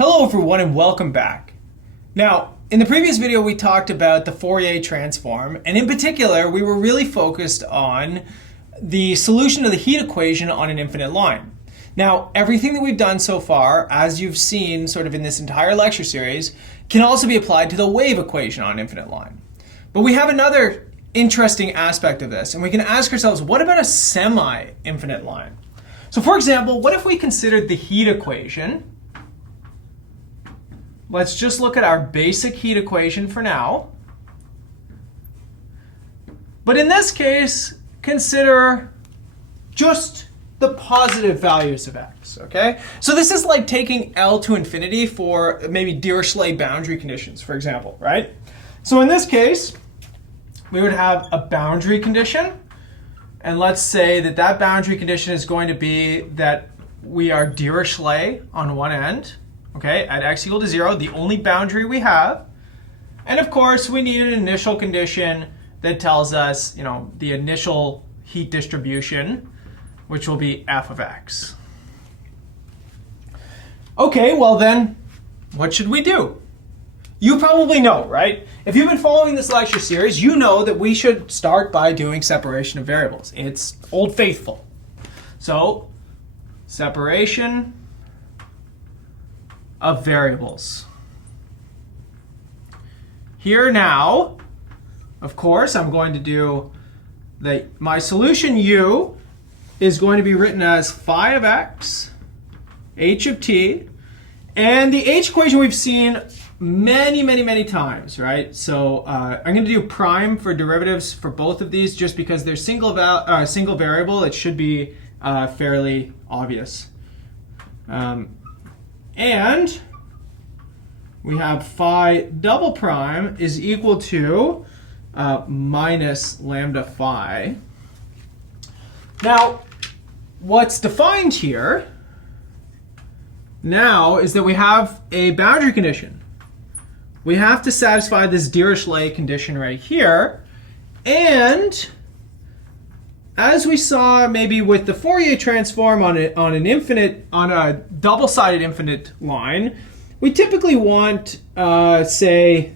Hello everyone and welcome back. Now, in the previous video we talked about the Fourier Transform, and in particular we were really focused on the solution of the heat equation on an infinite line. Now, everything that we've done so far, as you've seen sort of in this entire lecture series, can also be applied to the wave equation on an infinite line. But we have another interesting aspect of this, and we can ask ourselves, what about a semi-infinite line? So for example, what if we considered the heat equation? Let's just look at our basic heat equation for now. But in this case, consider just the positive values of x, okay? So this is like taking L to infinity for maybe Dirichlet boundary conditions, for example, right? So in this case, we would have a boundary condition. And let's say that that boundary condition is going to be that we are Dirichlet on one end, okay, at x equal to 0, the only boundary we have. And of course, we need an initial condition that tells us, the initial heat distribution, which will be f of x. Okay, well then, what should we do? You probably know, right? If you've been following this lecture series, you know that we should start by doing separation of variables. It's old faithful. So, separation of variables. Here now, of course, I'm going to do my solution u is going to be written as phi of x, h of t, and the h equation we've seen many times, right? So I'm going to do prime for derivatives for both of these just because they're single variable. It should be fairly obvious. And we have phi double prime is equal to minus lambda phi. Now, what's defined here now is that we have a boundary condition. We have to satisfy this Dirichlet condition right here. And as we saw maybe with the Fourier transform on a double-sided infinite line, we typically want, say,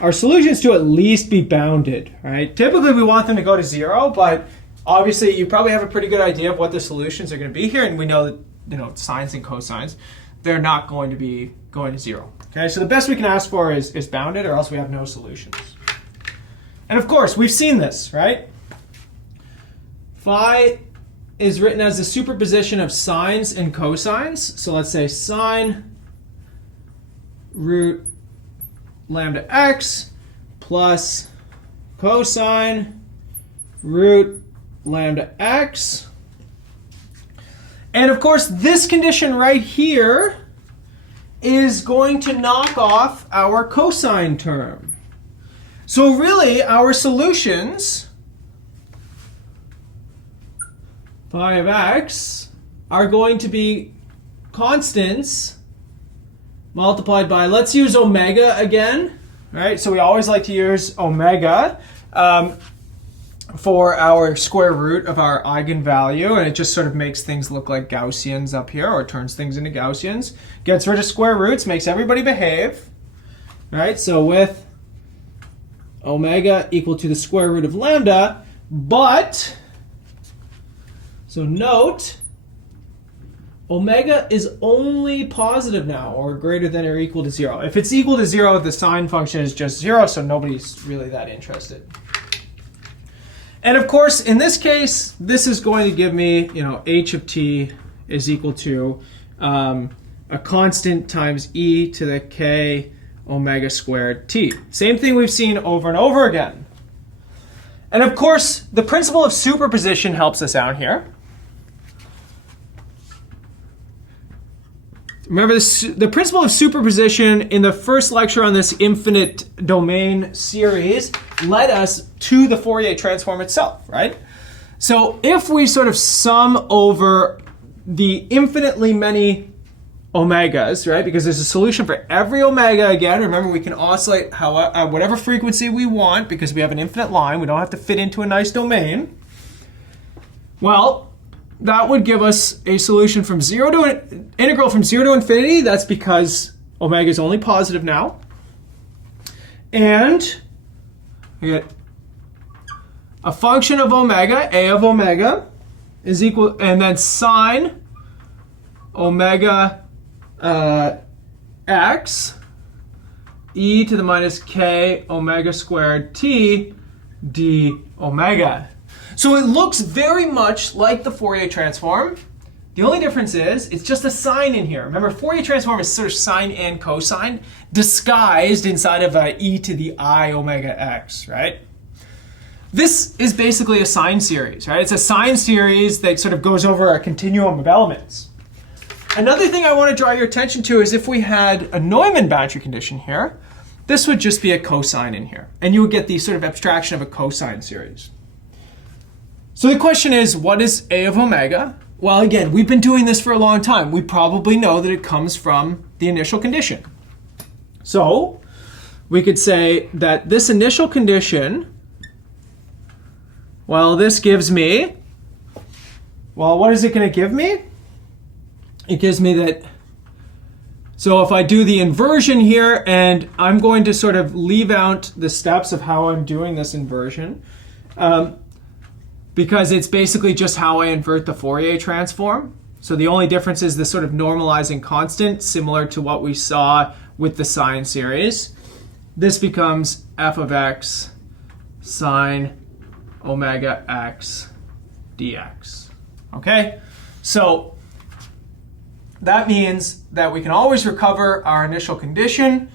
our solutions to at least be bounded, right? Typically we want them to go to 0, but obviously you probably have a pretty good idea of what the solutions are going to be here, and we know that sines and cosines, they're not going to be going to 0. Okay, so the best we can ask for is bounded, or else we have no solutions. And of course, we've seen this, right? Phi is written as the superposition of sines and cosines. So let's say sine root lambda x plus cosine root lambda x. And of course, this condition right here is going to knock off our cosine term. So really, our solutions, phi of x, are going to be constants multiplied by, let's use omega again, right? So we always like to use omega for our square root of our eigenvalue, and it just sort of makes things look like Gaussians up here, or turns things into Gaussians. Gets rid of square roots, makes everybody behave. Right? So with omega equal to the square root of lambda, but, so note, omega is only positive now, or greater than or equal to 0. If it's equal to 0, the sine function is just 0, so nobody's really that interested. And of course, in this case, this is going to give me, h of t is equal to a constant times e to the k omega squared t. Same thing we've seen over and over again. And of course, the principle of superposition helps us out here. Remember, the principle of superposition in the first lecture on this infinite domain series led us to the Fourier transform itself, right? So if we sort of sum over the infinitely many omegas, right? Because there's a solution for every omega again. Remember, we can oscillate whatever frequency we want because we have an infinite line. We don't have to fit into a nice domain. Well, that would give us a solution from integral from 0 to infinity. That's because omega is only positive now. And we get a function of omega, a of omega, is equal, and then sine omega x e to the minus k omega squared t d omega. So it looks very much like the Fourier transform. The only difference is it's just a sine in here. Remember, Fourier transform is sort of sine and cosine disguised inside of a e to the I omega x, right? This is basically a sine series, right? It's a sine series that sort of goes over a continuum of elements. Another thing I want to draw your attention to is if we had a Neumann boundary condition here, this would just be a cosine in here. And you would get the sort of abstraction of a cosine series. So the question is, what is a of omega? Well, again, we've been doing this for a long time. We probably know that it comes from the initial condition. So we could say that this initial condition, well, this gives me, well, what is it going to give me? It gives me that, so if I do the inversion here, and I'm going to sort of leave out the steps of how I'm doing this inversion, because it's basically just how I invert the Fourier transform. So the only difference is the sort of normalizing constant, similar to what we saw with the sine series. This becomes f of x sine omega x dx. Okay? So that means that we can always recover our initial condition,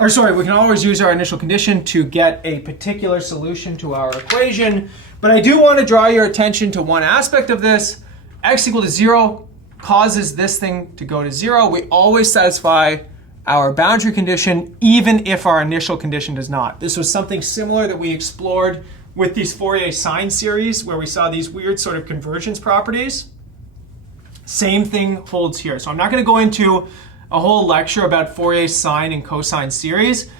we can always use our initial condition to get a particular solution to our equation. But I do want to draw your attention to one aspect of this. X equal to 0 causes this thing to go to 0. We always satisfy our boundary condition, even if our initial condition does not. This was something similar that we explored with these Fourier sine series, where we saw these weird sort of convergence properties. Same thing holds here. So I'm not going to go into a whole lecture about Fourier sine and cosine series,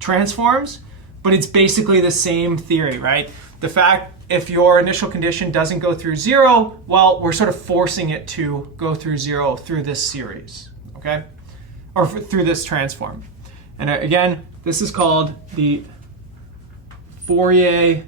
transforms, but it's basically the same theory, right? The fact if your initial condition doesn't go through 0, well, we're sort of forcing it to go through 0 through this series, okay? Or through this transform. And again, this is called the Fourier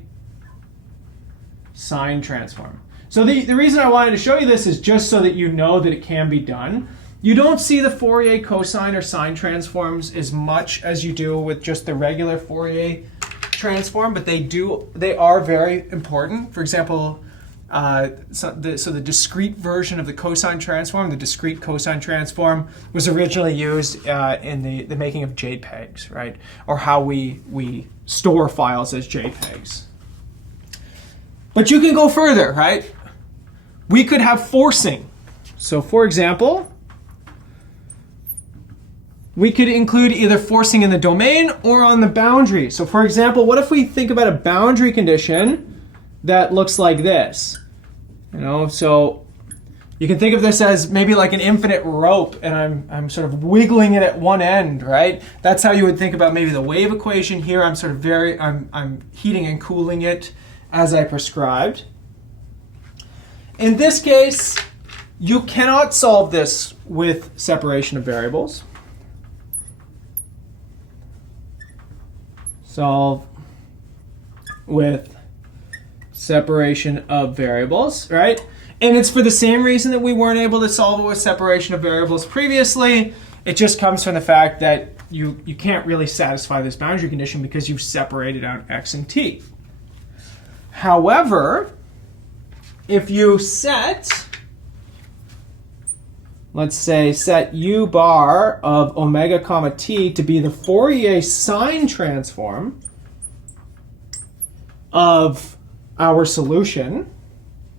Sine Transform. So the reason I wanted to show you this is just so that you know that it can be done. You don't see the Fourier cosine or sine transforms as much as you do with just the regular Fourier transform, but they are very important. For example, so the discrete version of the cosine transform, the discrete cosine transform, was originally used in the making of JPEGs, right? Or how we store files as JPEGs. But you can go further, right? We could have forcing. So for example, we could include either forcing in the domain or on the boundary. So for example, what if we think about a boundary condition that looks like this? So you can think of this as maybe like an infinite rope, and I'm sort of wiggling it at one end, right? That's how you would think about maybe the wave equation here. I'm heating and cooling it as I prescribed. In this case, you cannot solve this with separation of variables. Solve with separation of variables, right? And it's for the same reason that we weren't able to solve it with separation of variables previously. It just comes from the fact that you can't really satisfy this boundary condition because you've separated out x and t. However, if you let's say set u bar of omega comma t to be the Fourier sine transform of our solution,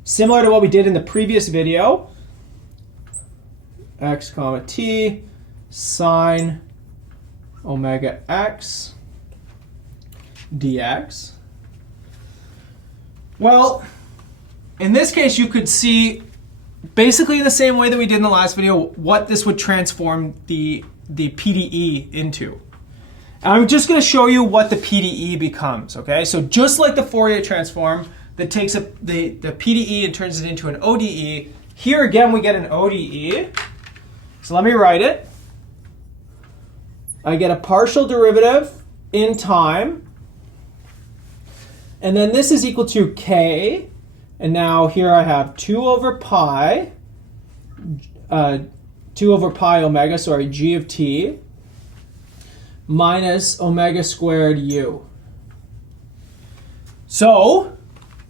similar to what we did in the previous video, x comma t sine omega x dx. Well, in this case, you could see basically the same way that we did in the last video what this would transform the PDE into. And I'm just going to show you what the PDE becomes, okay? So just like the Fourier transform, that takes the PDE and turns it into an ODE. Here again, we get an ODE. So let me write it. I get a partial derivative in time. And then this is equal to k. And now here I have 2 over pi, 2 over pi omega, sorry, g of t, minus omega squared u. So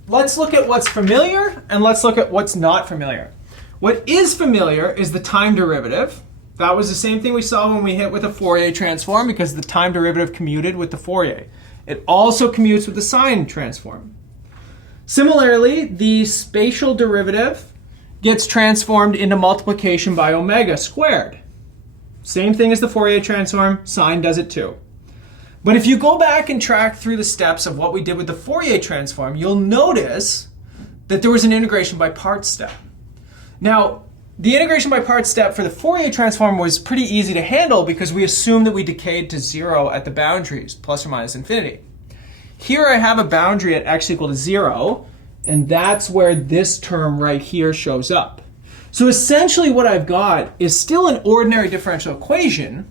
let's look at what's familiar and let's look at what's not familiar. What is familiar is the time derivative. That was the same thing we saw when we hit with a Fourier transform because the time derivative commuted with the Fourier. It also commutes with the sine transform. Similarly, the spatial derivative gets transformed into multiplication by omega squared. Same thing as the Fourier transform, sine does it too. But if you go back and track through the steps of what we did with the Fourier transform, you'll notice that there was an integration by parts step. Now, the integration by parts step for the Fourier transform was pretty easy to handle because we assumed that we decayed to 0 at the boundaries, plus or minus infinity. Here I have a boundary at x equal to 0, and that's where this term right here shows up. So essentially what I've got is still an ordinary differential equation,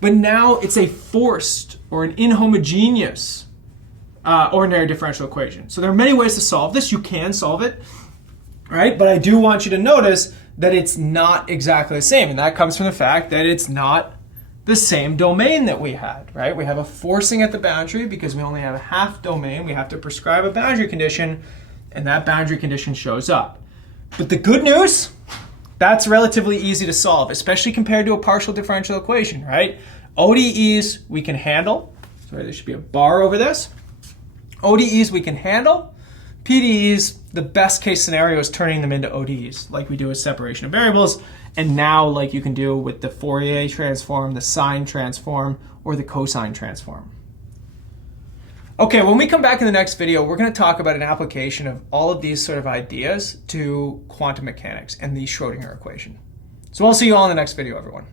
but now it's a forced or an inhomogeneous ordinary differential equation. So there are many ways to solve this. You can solve it, right? But I do want you to notice that it's not exactly the same, and that comes from the fact that it's not the same domain that we had, right? We have a forcing at the boundary because we only have a half domain. We have to prescribe a boundary condition, and that boundary condition shows up. But the good news, that's relatively easy to solve, especially compared to a partial differential equation, right? ODEs we can handle. Sorry, there should be a bar over this. ODEs we can handle. PDEs, the best case scenario is turning them into ODEs, like we do with separation of variables, and now like you can do with the Fourier transform, the sine transform, or the cosine transform. Okay, when we come back in the next video, we're going to talk about an application of all of these sort of ideas to quantum mechanics and the Schrodinger equation. So I'll see you all in the next video, everyone.